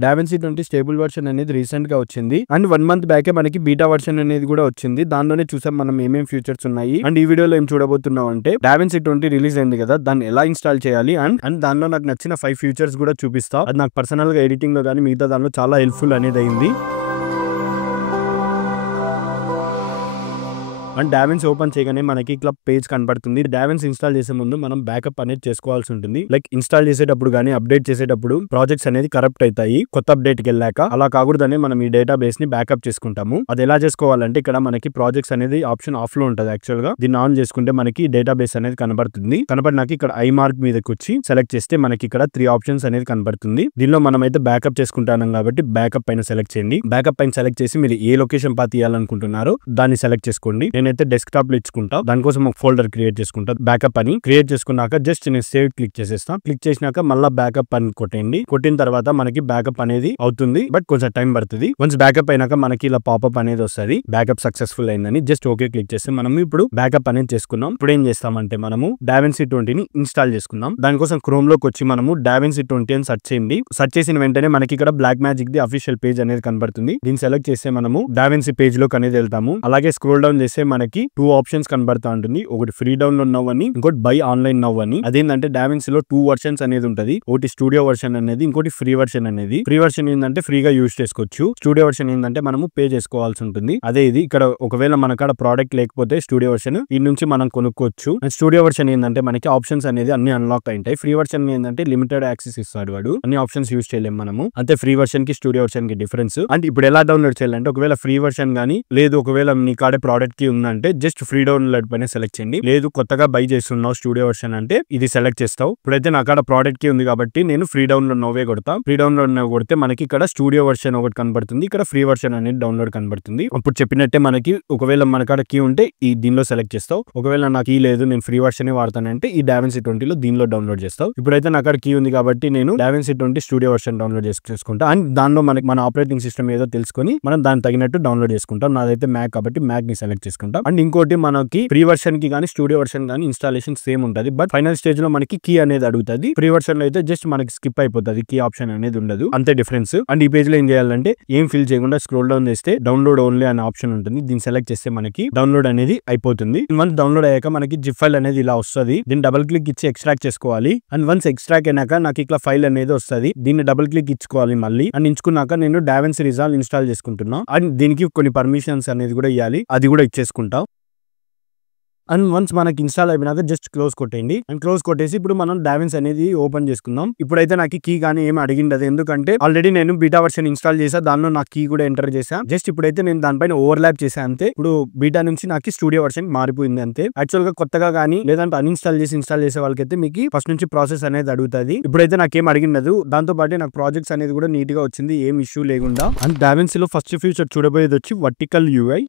DaVinci 20 stable version అనేది recent గా వచ్చింది అండ్ 1 మంత్ బ్యాకే మనకి బీటా వర్షన్ అనేది కూడా వచ్చింది. దానిలోనే చూసాం మనం ఏమేం ఫీచర్స్ ఉన్నాయి. అండ్ ఈ వీడియోలో ఏం చూడబోతున్నాం అంటే DaVinci 20 రిలీజ్ అయింది కదా, దాన్ని ఎలా ఇన్స్టాల్ చేయాలి అండ్ దానిలో నాకు నచ్చిన 5 ఫీచర్స్ కూడా చూపిస్తా. అది నాకు పర్సనల్ గా ఎడిటింగ్ లో కానీ మిగతా దానిలో చాలా హెల్ప్ఫుల్ అనేది అయింది. అండ్ DaVinci ఓపెన్ చేయగానే మనకి ఇట్లా పేజ్ కనబడుతుంది. DaVinci ఇన్స్టాల్ చేసే ముందు మనం బ్యాకప్ అనేది చేసుకోవాల్సి ఉంటుంది. లైక్ ఇన్స్టాల్ చేసేటప్పుడు కానీ అప్డేట్ చేసేటప్పుడు ప్రాజెక్ట్స్ అనేది కరప్ట్ అవుతాయి కొత్త అప్డేట్ కి వెళ్ళాక. అలా కాకూడదని మనం ఈ డేటా బేస్ ని బ్యాకప్ చేసుకుంటాము. అది ఎలా చేసుకోవాలంటే ఇక్కడ మనకి ప్రాజెక్ట్స్ అనేది ఆప్షన్ ఆఫ్ లో ఉంటుంది. యాక్చువల్ గా దీన్ని ఆన్ చేసుకుంటే మనకి డేటా బేస్ అనేది కనబడుతుంది. కనబడినాక ఇక్కడ ఐ మార్క్ మీదకి వచ్చి సెలెక్ట్ చేస్తే మనకి ఇక్కడ 3 ఆప్షన్స్ అనేది కనబడుతుంది. దీనిలో మనం అయితే బ్యాకప్ చేసుకుంటాం కాబట్టి బ్యాకప్ పైన సెలెక్ట్ చేయండి. బ్యాకప్ పైన సెలెక్ట్ చేసి మీరు ఏ లొకేషన్ పాత్ తీయాలనుకుంటున్నారో దాన్ని సెలెక్ట్ చేసుకోండి. నేనైతే డెస్క్టాప్ లో ఇచ్చుకుంటా. దానికోసం ఒక ఫోల్డర్ క్రియేట్ చేసుకుంటా. బ్యాకప్ అని క్రియేట్ చేసుకున్నాక జస్ట్ నేను సేవ్ క్లిక్ చేసేస్తా. క్లిక్ చేసినాక మళ్ళీ బ్యాకప్ అని కొట్టండి. కొట్టిన తర్వాత మనకి బ్యాకప్ అనేది అవుతుంది, బట్ కొంచెం టైం పడుతుంది. వన్స్ బ్యాకప్ అయినాక మనకి ఇలా పాపప్ అనేది వస్తుంది, బ్యాకప్ సక్సెస్ఫుల్ అయిందని. జస్ట్ ఓకే క్లిక్ చేస్తే మనం ఇప్పుడు బ్యాకప్ అనేది చేసుకున్నాం. ఇప్పుడు ఏం చేస్తామంటే మనము DaVinci 20 ని ఇన్స్టాల్ చేసుకుందాం. దానికోసం క్రోమ్ లోకి వచ్చి మనము DaVinci 20 అని సెర్చ్ చేయండి. సెర్చ్ చేసిన వెంటనే మనకి ఇక్కడ black magic the official page అనేది కనబడుతుంది. దీన్ని సెలెక్ట్ చేస్తే మనము DaVinci పేజ్ లోకి అనేది వెళ్తాము. అలాగే స్క్రోల్ డౌన్ చేస్తే మనకి 2 ఆప్షన్స్ కనబడతా ఉంటుంది. ఒకటి ఫ్రీ డౌన్లోడ్ నౌ అని, ఇంకోటి బై ఆన్లైన్ నౌ అని. అదేంటంటే DaVinci లో 2 వర్షన్స్ అనేది ఉంటది. ఒకటి స్టూడియో వర్షన్ అనేది, ఇంకోటి ఫ్రీ వర్షన్ అనేది. ఫ్రీ వర్షన్ ఏంటంటే ఫ్రీగా యూజ్ చేసుకోవచ్చు. స్టూడియో వర్షన్ ఏంటంటే మనము పే చేసుకోవాల్సి ఉంటుంది. అదే ఇది ఇక్కడ ఒకవేళ మనకాడ ప్రోడక్ట్ లేకపోతే స్టూడియో వర్షన్ ఈ నుంచి మనం కొనుక్కోవచ్చు. స్టూడియో వర్షన్ ఏంటంటే మనకి ఆప్షన్స్ అనేది అన్ని అన్లాక్ అయింటాయి. ఫ్రీ వర్షన్ ఏంటంటే లిమిటెడ్ యాక్సెస్ ఇస్తాడు వాడు, అన్ని ఆప్షన్స్ యూజ్ చేయలేము మనము. అంతే ఫ్రీ వర్షన్ కి స్టూడియో వర్షన్ కి డిఫరెన్స్. అండ్ ఇప్పుడు ఎలా డౌన్లోడ్ చేయాలంటే ఒకవేళ ఫ్రీ వర్షన్ గానీ లేదు ఒకవేళ మీ కాడే ప్రోడక్ట్ కి ఉందంటే జస్ట్ ఫ్రీ డౌన్లోడ్ పైన సెలెక్ట్ చేయండి. లేదు కొత్తగా బై చేస్తున్నావు స్టూడియో వర్షన్ అంటే ఇది సెలెక్ట్ చేస్తావు. ఇప్పుడైతే నా కాడ ప్రోడక్ట్ కి ఉంది కాబట్టి నేను ఫ్రీ డౌన్లోడ్ నోవే కొడతా. ఫ్రీ డౌన్లోడ్ నో కొడితే మనకి ఇక్కడ స్టూడియో వర్షన్ ఒకటి కనబడుతుంది, ఇక్కడ ఫ్రీ వర్షన్ అనేది డౌన్లోడ్ కనబడుతుంది. అప్పుడు చెప్పినట్టే మనకి ఒకవేళ మన కాడ కీ ఉంటే ఈ దీనిలో సెలెక్ట్ చేస్తావు. ఒకవేళ నాకు కీ లేదు నేను ఫ్రీ వర్షన్ వాడతానంటే ఈ DaVinci 20 లో దీనిలో డౌన్లోడ్ చేస్తావు. ఇప్పుడైతే నా కాడ కీ ఉంది కాబట్టి నేను DaVinci 20 స్టూడియో వర్షన్ డౌన్లోడ్ చేసుకుంటా. అండ్ దానిలో మనకి మన ఆపరేటింగ్ సిస్టమ్ ఏదో తెలుసుకొని మనం దానికి తగినట్టు డౌన్లోడ్ చేసుకుంటాం. నాదైతే మ్యాక్ కాబట్టి మ్యాక్ ని సెలెక్ట్ చేసుకుంటాం. అండ్ ఇంకోటి మనకి ఫ్రీ వర్షన్ కి కానీ స్టూడియో వర్షన్ కానీ ఇన్స్టాలేషన్ సేమ్ ఉంటుంది, బట్ ఫైనల్ స్టేజ్ లో మనకి కీ అనేది అడుగుతుంది. ఫ్రీ వర్షన్ లో అయితే జస్ట్ మనకి స్కిప్ అయిపోతుంది, కీ ఆప్షన్ అనేది ఉండదు, అంతే డిఫరెన్స్. అండ్ ఈ పేజ్ లో ఏం చేయాలంటే ఏం ఫిల్ చేయకుండా స్క్రోల్ డౌన్ చేస్తే డౌన్లోడ్ ఓన్లీ అనే ఆప్షన్ ఉంటుంది. దీన్ని సెలెక్ట్ చేస్తే మనకి డౌన్లోడ్ అనేది అయిపోతుంది. వన్స్ డౌన్లోడ్ అయ్యాక మనకి జిప్ ఫైల్ అనేది ఇలా వస్తుంది. దీన్ని డబుల్ క్లిక్ ఇచ్చి ఎక్స్ట్రాక్ట్ చేసుకోవాలి. అండ్ వన్స్ ఎక్స్ట్రాక్ట్ అయినాక నాకు ఇట్లా ఫైల్ అనేది వస్తుంది. దీన్ని డబుల్ క్లిక్ ఇచ్చుకోవాలి మళ్ళీ. అండ్ ఎంచుకున్నాక నేను DaVinci Resolve ఇన్స్టాల్ చేసుకుంటున్నా. అండ్ దీనికి కొన్ని పర్మిషన్స్ అనేది కూడా ఇవ్వాలి, అది కూడా ఇచ్చేసుకుంటా. అండ్ వన్స్ మనకి ఇన్స్టాల్ అయిపోయినాక జస్ట్ క్లోజ్ కొట్టండి. అండ్ క్లోజ్ కొట్టేసి ఇప్పుడు మనం DaVinci అనేది ఓపెన్ చేసుకుందాం. ఇప్పుడైతే నాకు కీ కానీ ఏమి అడిగిండదు, ఎందుకంటే ఆల్రెడీ నేను బీటా వర్షన్ ఇన్స్టాల్ చేసా, దానిలో నాకు కీ కూడా ఎంటర్ చేసా. జస్ట్ ఇప్పుడైతే నేను దానిపైన ఓవర్లాప్ చేసా అంతే. ఇప్పుడు బీటా నుంచి నాకు స్టూడియో వర్షన్ మారిపోయింది అంతే. యాక్చువల్ గా కొత్తగా కానీ లేదంటే అన్ఇన్స్టాల్ ఇన్స్టాల్ చేసే వాళ్ళకైతే మీకు ఫస్ట్ నుంచి ప్రాసెస్ అనేది అడుగుతుంది. ఇప్పుడైతే నాకేం అడిగినదు, దాంతో పాటు నాకు ప్రాజెక్ట్స్ అనేది కూడా నీట్ గా వచ్చింది, ఏం ఇష్యూ లేకుండా. అండ్ DaVinci లో ఫస్ట్ ఫీచర్ చూడబోయేది వచ్చి వర్టికల్ UI.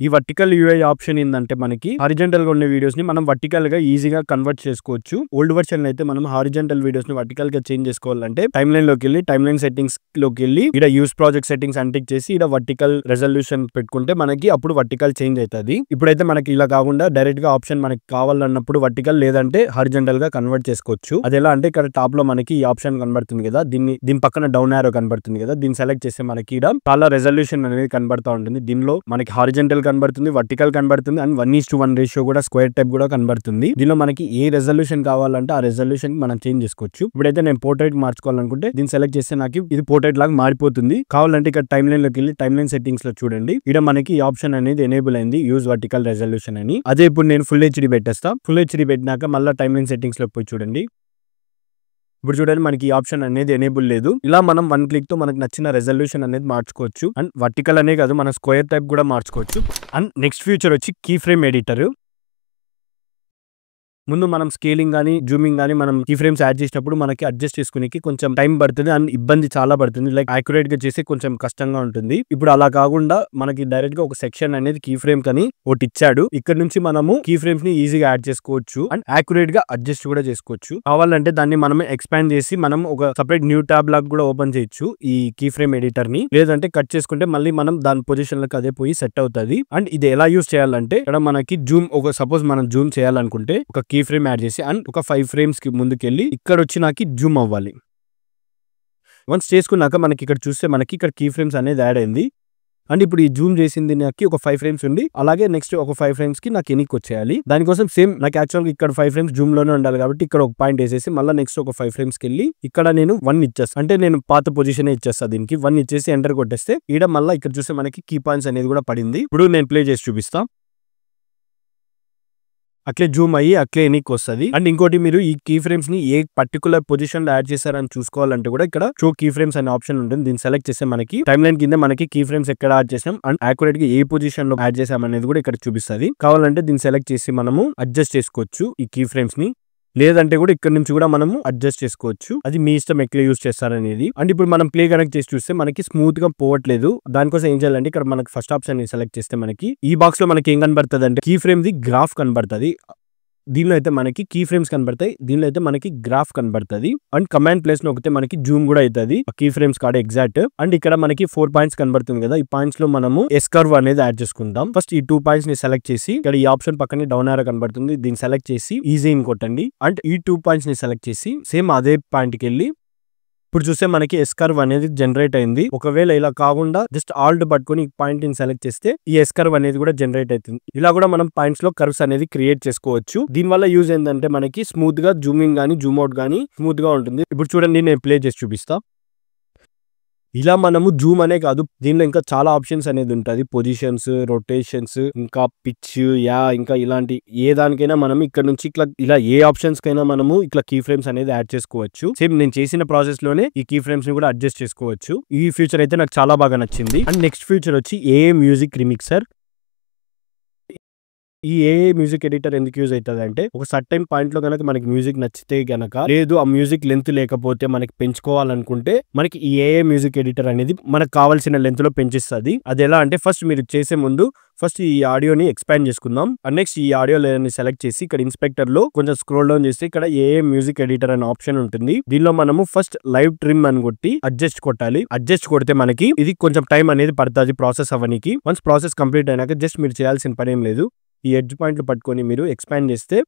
ఈ వర్టికల్ UI ఆప్షన్ ఏంటంటే మనకి హారిజంటల్ గా ఉన్న వీడియోస్ ని మనం వర్టికల్ గా ఈజీగా కన్వర్ట్ చేసుకోవచ్చు. ఓల్డ్ వర్షన్ అయితే మనం హారిజంటల్ వీడియోస్ ని వర్టికల్ గా చేంజ్ చేసుకోవాలంటే టైమ్ లైన్ లోకి వెళ్ళి టైమ్ లైన్ సెట్టింగ్స్ లోకి వెళ్ళి ఇక్కడ యూస్ ప్రాజెక్ట్ సెట్టింగ్స్ అన్టిక్ చేసి ఇక్కడ వర్టికల్ రెజల్యూషన్ పెట్టుకుంటే మనకి అప్పుడు వర్టికల్ చేంజ్ అవుతుంది. ఇప్పుడైతే మనకి ఇలా కాకుండా డైరెక్ట్ గా ఆప్షన్ మనకి కావాలన్నప్పుడు వర్టికల్ లేదంటే హారిజంటల్ గా కన్వర్ట్ చేసుకోవచ్చు. అది ఎలా అంటే ఇక్కడ టాప్ లో మనకి ఈ ఆప్షన్ కనబడుతుంది కదా, దీని పక్కన డౌన్ యారో కనబడుతుంది కదా, దీన్ని సెలెక్ట్ చేస్తే మనకి ఇక్కడ చాలా రెజల్యూషన్ అనేది కనబడతా ఉంటుంది. దీనిలో మనకి హారిజంటల్ కనబడుతుంది, వర్టికల్ కనబడుతుంది, అండ్ 1:1 రేషియో కూడా స్క్వేర్ టైప్ కూడా కనబడుతుంది. దీనిలో మనకి ఏ రెజల్యూషన్ కావాలంటే ఆ రెజల్యూషన్ మనం చేంజ్ చేసుకోవచ్చు. ఇప్పుడైతే నేను పోర్ట్రైట్ మార్చుకోవాలనుకుంటే దీన్ని సెలెక్ట్ చేస్తే నాకు ఇది పోర్ట్రైట్ లాగా మారిపోతుంది. కావాలంటే ఇక్కడ టైమ్ లైన్ లోకి వెళ్ళి టైమ్ లైన్ సెట్టింగ్స్ లో చూడండి, ఇక్కడ మనకి ఈ ఆప్షన్ అనేది ఎనేబుల్ అయింది, యూజ్ వర్టికల్ రెజల్యూషన్ అని. అదే ఇప్పుడు నేను ఫుల్ HD పెట్టేస్తా. ఫుల్ HD పెట్టినాక మళ్ళీ టైమ్ లైన్ సెట్టింగ్స్ లో పోయి చూడండి. ఇప్పుడు చూడండి మనకి ఈ ఆప్షన్ అనేది ఎనేబుల్ లేదు. ఇలా మనం 1 క్లిక్ తో మనకు నచ్చిన రెజల్యూషన్ అనేది మార్చుకోవచ్చు. అండ్ వర్టికల్ అనే కాదు మన స్క్వేర్ టైప్ కూడా మార్చుకోవచ్చు. అండ్ నెక్స్ట్ ఫీచర్ వచ్చి కీ ఫ్రేమ్ ఎడిటర్. ముందు మనం స్కేలింగ్ గానీ జూమింగ్ గానీ మనం కీ ఫ్రేమ్స్ యాడ్ చేసినప్పుడు మనకి అడ్జస్ట్ చేసుకునేకి కొంచెం టైం పడుతుంది అండ్ ఇబ్బంది చాలా పడుతుంది, లైక్ యాక్యురేట్ గా చేసి కొంచెం కష్టంగా ఉంటుంది. ఇప్పుడు అలా కాకుండా మనకి డైరెక్ట్ గా ఒక సెక్షన్ అనేది కీ ఫ్రేమ్ కని ఒకటి ఇచ్చాడు. ఇక్కడ నుంచి మనము కీ ఫ్రేమ్స్ ని ఈజీగా యాడ్ చేసుకోవచ్చు అండ్ యాక్యురేట్ గా అడ్జస్ట్ కూడా చేసుకోవచ్చు. కావాలంటే దాన్ని మనం ఎక్స్పాండ్ చేసి మనం ఒక సపరేట్ న్యూ ట్యాబ్ లాగా కూడా ఓపెన్ చేయొచ్చు ఈ కీ ఫ్రేమ్ ఎడిటర్ ని. లేదంటే కట్ చేసుకుంటే మళ్ళీ మనం దాని పొజిషన్ లకు అదే పోయి సెట్ అవుతుంది. అండ్ ఇది ఎలా యూస్ చేయాలంటే ఇక్కడ మనకి జూమ్ ఒక సపోజ్ మనం జూమ్ చేయాలనుకుంటే ఒక కీ ఫ్రేమ్ యాడ్ చేసి అండ్ ఒక 5 ఫ్రేమ్స్ కి ముందుకెళ్ళి ఇక్కడ వచ్చి నాకు జూమ్ అవ్వాలి. వన్స్ చేసుకున్నాక మనకి ఇక్కడ చూస్తే మనకి ఇక్కడ కీ ఫ్రేమ్స్ అనేది యాడ్ అయింది. అండ్ ఇప్పుడు ఈ జూమ్ చేసింది నాకు ఒక 5 ఫ్రేమ్స్ ఉంది. అలాగే నెక్స్ట్ ఒక 5 ఫ్రేమ్స్ కి నాకు ఎనిక్ వచ్చేయాలి. దానికోసం సేమ్ నాకు యాక్చువల్గా ఇక్కడ 5 ఫ్రేమ్స్ జూమ్ లోనే ఉండాలి కాబట్టి ఇక్కడ ఒక పాయింట్ వేసేసి మళ్ళీ నెక్స్ట్ ఒక 5 ఫ్రేమ్స్ కి వెళ్ళి ఇక్కడ నేను 1 ఇచ్చేస్తాను. అంటే నేను పాత పొజిషన్ ఇచ్చేస్తాను. దీనికి 1 ఇచ్చేసి ఎంటర్ కొట్టేస్తే ఈడ మళ్ళీ ఇక్కడ చూస్తే మనకి కీ పాయింట్స్ అనేది కూడా పడింది. ఇప్పుడు నేను ప్లే చేసి చూపిస్తా. అట్లే జూమ్ అయ్యి అట్లే ఎనిక్ వస్తుంది. అండ్ ఇంకోటి మీరు ఈ కీ ఫ్రేమ్స్ ని ఏ పర్టికులర్ పొజిషన్ లో యాడ్ చేశారని చూసుకోవాలంటే కూడా ఇక్కడ షో కీ ఫ్రేమ్స్ అనే ఆప్షన్ ఉంటుంది. దీన్ని సెలెక్ట్ చేస్తే మనకి టైమ్ లైన్ కింద మనకి కీ ఫ్రేమ్స్ ఎక్కడ యాడ్ చేసాం అండ్ యాక్యురేట్ గా ఏ పొజిషన్ లో యాడ్ చేసాం అనేది కూడా ఇక్కడ చూపిస్తుంది. కావాలంటే దీన్ని సెలెక్ట్ చేసి మనము అడ్జస్ట్ చేసుకోవచ్చు ఈ కీ ఫ్రేమ్స్ ని. లేదంటే కూడా ఇక్కడ నుంచి కూడా మనము అడ్జస్ట్ చేసుకోవచ్చు. అది మీ ఇష్టం ఎక్కడ యూజ్ చేస్తారనేది. అండ్ ఇప్పుడు మనం ప్లే కనెక్ట్ చేసి చూస్తే మనకి స్మూత్ గా పోవట్లేదు. దానికోసం ఏం చేయాలంటే ఇక్కడ మనకి ఫస్ట్ ఆప్షన్ సెలెక్ట్ చేస్తే మనకి ఈ బాక్స్ లో మనకి ఏం కనబడుతుంది అంటే కీ ఫ్రేమ్ ది గ్రాఫ్ కనబడుతుంది. దీనిలో అయితే మనకి కీ ఫ్రేమ్స్ కనబడతాయి. దీనిలో అయితే మనకి గ్రాఫ్ కనబడుతుంది. అండ్ కమాండ్ ప్లేస్ నొక్కితే మనకి జూమ్ కూడా అవుతుంది కీ ఫ్రేమ్స్ కాడ ఎగ్జాక్ట్. అండ్ ఇక్కడ మనకి 4 పాయింట్స్ కనబడుతుంది కదా. ఈ పాయింట్స్ లో మనము ఎస్ కర్వ్ అనేది యాడ్ చేసుకుందాం. ఫస్ట్ ఈ 2 పాయింట్స్ ని సెలెక్ట్ చేసి ఇక్కడ ఈ ఆప్షన్ పక్కనే డౌన్ ఆరో కనబడుతుంది. దీన్ని సెలెక్ట్ చేసి ఈజీ ఇన్ కొట్టండి. అండ్ ఈ 2 పాయింట్స్ ని సెలెక్ట్ చేసి సేమ్ అదే పాయింట్ కి వెళ్ళి ఇప్పుడు చూస్తే మనకి ఎస్ కర్వ్ అనేది జనరేట్ అయింది. ఒకవేళ ఇలా కాకుండా జస్ట్ ఆల్ట్ పట్టుకొని ఈ పాయింట్ ని సెలెక్ట్ చేస్తే ఈ ఎస్ కర్వ్ అనేది కూడా జనరేట్ అవుతుంది. ఇలా కూడా మనం పాయింట్స్ లో కర్వ్స్ అనేది క్రియేట్ చేసుకోవచ్చు. దీని వల్ల యూజ్ ఏంటంటే మనకి స్మూత్ గా జూమింగ్ గానీ జూమ్ అవుట్ గానీ స్మూత్ గా ఉంటుంది. ఇప్పుడు చూడండి నేను ప్లే చేసి చూపిస్తా. ఇలా మనము జూమ్ అనే కాదు దీనిలో ఇంకా చాలా ఆప్షన్స్ అనేది ఉంటుంది. పొజిషన్స్, రొటేషన్స్, ఇంకా పిచ్, ఇంకా ఇలాంటి ఏ దానికైనా మనం ఇక్కడ నుంచి ఇలా ఏ ఆప్షన్స్ కైనా మనము ఇట్లా కీ ఫ్రేమ్స్ అనేది యాడ్ చేసుకోవచ్చు. సేమ్ నేను చేసిన ప్రాసెస్ లోనే ఈ కీ ఫ్రేమ్స్ ని కూడా అడ్జస్ట్ చేసుకోవచ్చు. ఈ ఫీచర్ అయితే నాకు చాలా బాగా నచ్చింది. అండ్ నెక్స్ట్ ఫీచర్ వచ్చి ఏఏ మ్యూజిక్ రిమిక్సర్. ఈ ఏఏ మ్యూజిక్ ఎడిటర్ ఎందుకు యూజ్ అవుతుంది అంటే ఒక సర్టైన్ పాయింట్ లో కనుక మనకి మ్యూజిక్ నచ్చితే గనక లేదు ఆ మ్యూజిక్ లెంత్ లేకపోతే మనకి పెంచుకోవాలనుకుంటే మనకి ఈ ఏఏ మ్యూజిక్ ఎడిటర్ అనేది మనకు కావాల్సిన లెంత్ లో పెంచిస్తుంది. అది ఎలా అంటే ఫస్ట్ మీరు చేసే ముందు ఫస్ట్ ఈ ఆడియోని ఎక్స్పాండ్ చేసుకుందాం. అండ్ నెక్స్ట్ ఈ ఆడియో లేయర్ని సెలెక్ట్ చేసి ఇక్కడ ఇన్స్పెక్టర్ లో కొంచెం స్క్రోల్ డౌన్ చేస్తే ఇక్కడ ఏఏ మ్యూజిక్ ఎడిటర్ అనే ఆప్షన్ ఉంటుంది. దీనిలో మనము ఫస్ట్ లైవ్ ట్రిమ్ అని కొట్టి అడ్జస్ట్ కొట్టాలి. అడ్జస్ట్ కొడితే మనకి ఇది కొంచెం టైం అనేది పడుతుంది ప్రాసెస్ అవ్వడానికి. వన్స్ ప్రాసెస్ కంప్లీట్ అయినాక జస్ట్ మీరు చేయాల్సిన పని ఏం లేదు. ఈ ఎడ్జ్ పాయింట్లు పట్టుకొని మీరు ఎక్స్పాండ్ చేస్తే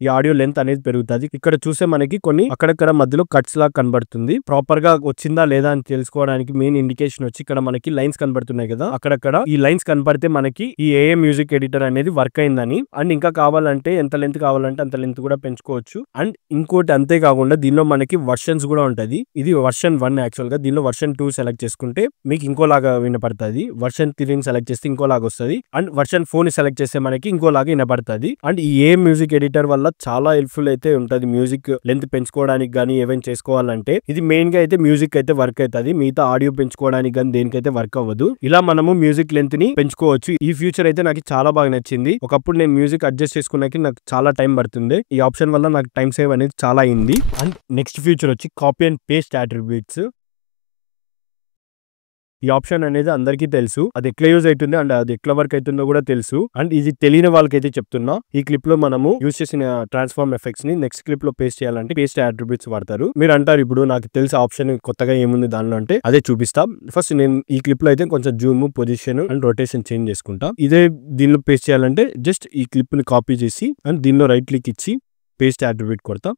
ఈ ఆడియో లెంత్ అనేది పెరుగుతుంది. ఇక్కడ చూసే మనకి కొన్ని అక్కడక్కడ మధ్యలో కట్స్ లాగా కనబడుతుంది. ప్రాపర్ గా వచ్చిందా లేదా అని తెలుసుకోవడానికి మెయిన్ ఇండికేషన్ వచ్చి ఇక్కడ మనకి లైన్స్ కనబడుతున్నాయి కదా. అక్కడక్కడ ఈ లైన్స్ కనబడితే మనకి ఈ ఏఏ మ్యూజిక్ ఎడిటర్ అనేది వర్క్ అయిందని. అండ్ ఇంకా కావాలంటే ఎంత లెంత్ కావాలంటే అంత లెంత్ కూడా పెంచుకోవచ్చు. అండ్ ఇంకోటి అంతేకాకుండా దీనిలో మనకి వర్షన్స్ కూడా ఉంటది. ఇది వర్షన్ 1 యాక్చువల్ గా. దీనిలో వర్షన్ 2 సెలెక్ట్ చేసుకుంటే మీకు ఇంకోలాగా వినపడుతుంది. వర్షన్ 3 సెలెక్ట్ చేస్తే ఇంకోలాగా వస్తుంది. అండ్ వర్షన్ 4 ని సెలెక్ట్ చేస్తే మనకి ఇంకోలాగా వినపడుతుంది. అండ్ ఈ ఏఏ మ్యూజిక్ ఎడిటర్ వల్ల చాలా హెల్ప్ఫుల్ అయితే ఉంటది. మ్యూజిక్ లెంత్ పెంచుకోవడానికి గానీ ఏవైనా చేసుకోవాలంటే ఇది మెయిన్ గా అయితే మ్యూజిక్ అయితే వర్క్ అవుతుంది. మిగతా ఆడియో పెంచుకోవడానికి కానీ దేనికైతే వర్క్ అవ్వదు. ఇలా మనము మ్యూజిక్ లెంత్ ని పెంచుకోవచ్చు. ఈ ఫ్యూచర్ అయితే నాకు చాలా బాగా నచ్చింది. ఒకప్పుడు నేను మ్యూజిక్ అడ్జస్ట్ చేసుకున్నాక నాకు చాలా టైం పడుతుంది. ఈ ఆప్షన్ వల్ల నాకు టైం సేవ్ అనేది చాలా అయింది. అండ్ నెక్స్ట్ ఫ్యూచర్ వచ్చి కాపీ అండ్ పేస్ట్ అట్రిబ్యూట్స్. ఈ ఆప్షన్ అనేది అందరికీ తెలుసు. అది ఎట్లా యూజ్ అవుతుంది అండ్ అది ఎట్లా వర్క్ అవుతుందో కూడా తెలుసు. అండ్ ఇది తెలియని వాళ్ళకైతే చెప్తున్నా. ఈ క్లిప్ లో మనము యూజ్ చేసిన ట్రాన్స్ఫార్మ్ ఎఫెక్ట్స్ ని నెక్స్ట్ క్లిప్ లో పేస్ట్ చేయాలంటే పేస్ట్ అట్రిబ్యూట్స్ వాడతారు. మీరు అంటారు ఇప్పుడు నాకు తెలిసిన ఆప్షన్ కొత్తగా ఏముంది దానిలో అంటే అదే చూపిస్తా. ఫస్ట్ నేను ఈ క్లిప్ లో అయితే కొంచెం Zoom, position and rotation change చేసుకుంటా. ఇదే దీనిలో పేస్ట్ చేయాలంటే జస్ట్ ఈ క్లిప్ ని కాపీ చేసి అండ్ దీనిలో రైట్ క్లిక్ ఇచ్చి పేస్ట్ అట్రిబ్యూట్ కొడతా.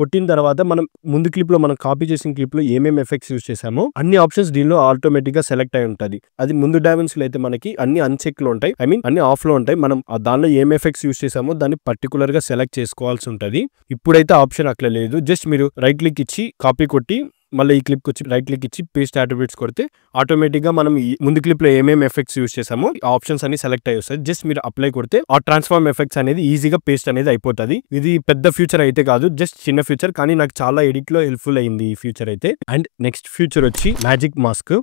కొట్టిన తర్వాత మనం ముందు క్లిప్ లో మనం కాపీ చేసిన క్లిప్ లో ఏమేమి ఎఫెక్ట్స్ యూజ్ చేసామో అన్ని ఆప్షన్స్ దీనిలో ఆటోమేటిక్ గా సెలెక్ట్ అయి ఉంటుంది. అది ముందు డైమెన్స్ లో అయితే మనకి అన్ని అన్చెక్ లో ఉంటాయి. అన్ని ఆఫ్ లో ఉంటాయి. మనం దానిలో ఏం ఎఫెక్ట్స్ యూజ్ చేసామో దాన్ని పర్టికులర్ గా సెలెక్ట్ చేసుకోవాల్సి ఉంటుంది. ఇప్పుడైతే ఆప్షన్ అట్లా లేదు. జస్ట్ మీరు రైట్ క్లిక్ ఇచ్చి కాపీ కొట్టి మళ్ళీ ఈ క్లిప్ వచ్చి రైట్ క్లిక్ ఇచ్చి పేస్ట్ అట్రిబ్యూట్స్ కొడితే ఆటోమేటిక్ గా మనం ముందు క్లిప్ లో ఏమేమి ఎఫెక్ట్స్ యూజ్ చేసామో ఆప్షన్స్ అన్ని సెలెక్ట్ అయ్యి వస్తాయి. జస్ట్ మీరు అప్లై కొడితే ఆ ట్రాన్స్ఫార్మ్ ఎఫెక్ట్స్ అనేది ఈజీగా పేస్ట్ అనేది అయిపోతుంది. ఇది పెద్ద ఫ్యూచర్ అయితే కాదు, జస్ట్ చిన్న ఫ్యూచర్, కానీ నాకు చాలా ఎడిట్ లో హెల్ప్ఫుల్ అయింది ఈ ఫ్యూచర్ అయితే. అండ్ నెక్స్ట్ ఫ్యూచర్ వచ్చి మ్యాజిక్ మాస్క్.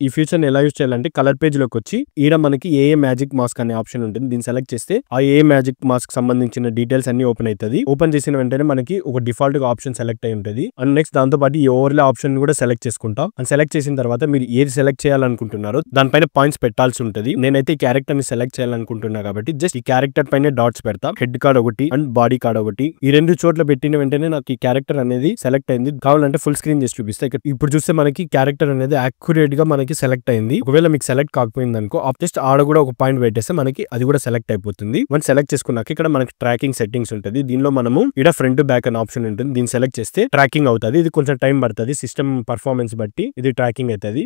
ఈ ఫీచర్ ని ఎలా యూజ్ చేయాలంటే కలర్ పేజ్ లోకి వచ్చి ఈడ మనకి ఏ మ్యాజిక్ మాస్క్ అనే ఆప్షన్ ఉంటుంది. దీన్ని సెలెక్ట్ చేస్తే ఆ ఏ మ్యాజిక్ మాస్క్ సంబంధించిన డీటెయిల్స్ అన్ని ఓపెన్ అవుతుంది. ఓపెన్ చేసిన వెంటనే మనకి ఒక డిఫాల్ట్ గా ఆప్షన్ సెలెక్ట్ అయి ఉంటుంది. అండ్ నెక్స్ట్ దాంతో పాటు ఈ ఓవర్లే ఆప్షన్ కూడా సెలెక్ట్ చేసుకుంటాం. అండ్ సెలెక్ట్ చేసిన తర్వాత మీరు ఏది సెలెక్ట్ చేయాలనుకుంటున్నారో దానిపైన పాయింట్స్ పెట్టాల్సి ఉంటుంది. నేనైతే ఈ క్యారెక్టర్ ని సెలెక్ట్ చేయాలనుకుంటున్నా కాబట్టి జస్ట్ ఈ క్యారెక్టర్ పైన డాట్స్ పెడతా. హెడ్ కార్డ్ ఒకటి అండ్ బాడీ కార్డ్ ఒకటి. ఈ రెండు చోట్ల పెట్టిన వెంటనే నాకు ఈ క్యారెక్టర్ అనేది సెలెక్ట్ అయింది. కావాలంటే ఫుల్ స్క్రీన్ చేసి చూపిస్తా. ఇప్పుడు చూస్తే మనకి క్యారెక్టర్ అనేది యాక్యురేట్ గా మనకి మనకి సెలెక్ట్ అయింది. ఒకవేళ మీకు సెలెక్ట్ కాకపోయింది అనుకో జస్ట్ ఆడ కూడా ఒక పాయింట్ పెట్టేస్తే మనకి అది కూడా సెలెక్ట్ అయిపోతుంది. మనం సెలెక్ట్ చేసుకున్నాక ఇక్కడ మనకి ట్రాకింగ్ సెట్టింగ్స్ ఉంటుంది. దీనిలో మనము ఇక్కడ ఫ్రంట్ బ్యాక్ అనే ఆప్షన్ ఉంటుంది. దీన్ని సెలెక్ట్ చేస్తే ట్రాకింగ్ అవుతుంది. ఇది కొంచెం టైం పడుతుంది. సిస్టమ్ పర్ఫార్మెన్స్ బట్టి ఇది ట్రాకింగ్ అవుతుంది.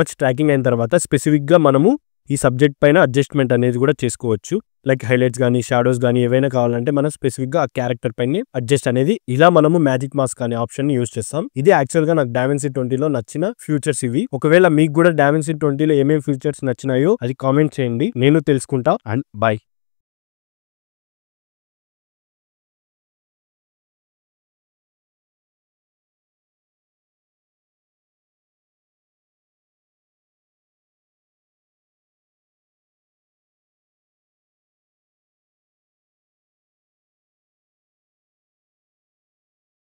వన్స్ ట్రాకింగ్ అయిన తర్వాత స్పెసిఫిక్ గా మనము ఈ సబ్జెక్ట్ పైన అడ్జస్ట్మెంట్ అనేది కూడా చేసుకోవచ్చు. లైక్ హైలైట్స్ కానీ షాడోస్ కానీ ఏవైనా కావాలంటే మనం స్పెసిఫిక్ గా ఆ క్యారెక్టర్ పైన అడ్జస్ట్ అనేది ఇలా మనము మ్యాజిక్ మాస్క్ అనే ఆప్షన్ ని యూజ్ చేస్తాం. ఇది యాక్చువల్ గా నాకు DaVinci 20లో నచ్చిన ఫ్యూచర్స్ ఇవి. ఒకవేళ మీకు కూడా DaVinci 20లో ఏమేమి ఫ్యూచర్స్ నచ్చినాయో అది కామెంట్ చేయండి, నేను తెలుసుకుంటా. And by.